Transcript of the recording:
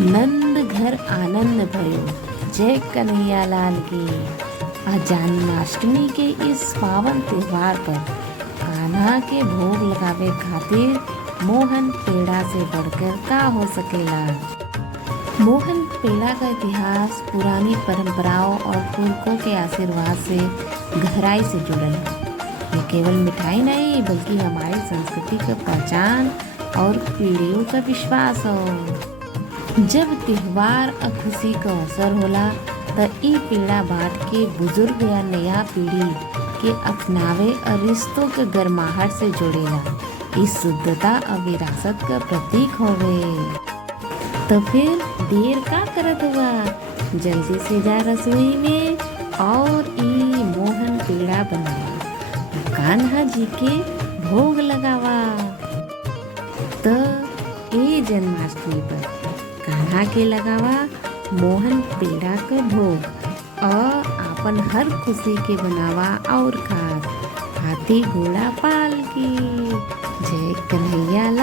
नंद घर आनंद भयो, जय कन्हैया लाल की। आज जन्माष्टमी के इस पावन त्योहार पर कान्हा के भोग लगावे खातिर मोहन पेड़ा से बढ़कर का हो सकेला। मोहन पेड़ा का इतिहास पुरानी परंपराओं और पुरखों के आशीर्वाद से गहराई से जुड़ल है। ये केवल मिठाई नहीं बल्कि हमारी संस्कृति का पहचान और पीढ़ियों का विश्वास हो। जब त्योहार और खुशी का अवसर होला त ई पेड़ा बांट के बुजुर्ग या नया पीढ़ी के अपनावे और रिश्तों के गर्माहट से जोड़ेला। इस शुद्धता और विरासत का प्रतीक होवे। तो फिर देर का करत हुआ, जल्दी से जा रसोई में और ई मोहन पेड़ा बनावा, कान्हा जी के भोग लगावा। तो ये जन्माष्टमी पर कान्हा के लगावा मोहन पेड़ा के भोग और आपन हर खुशी के बनावा और खा हाथी घोड़ा पाल की। जय कन्हैया लाल।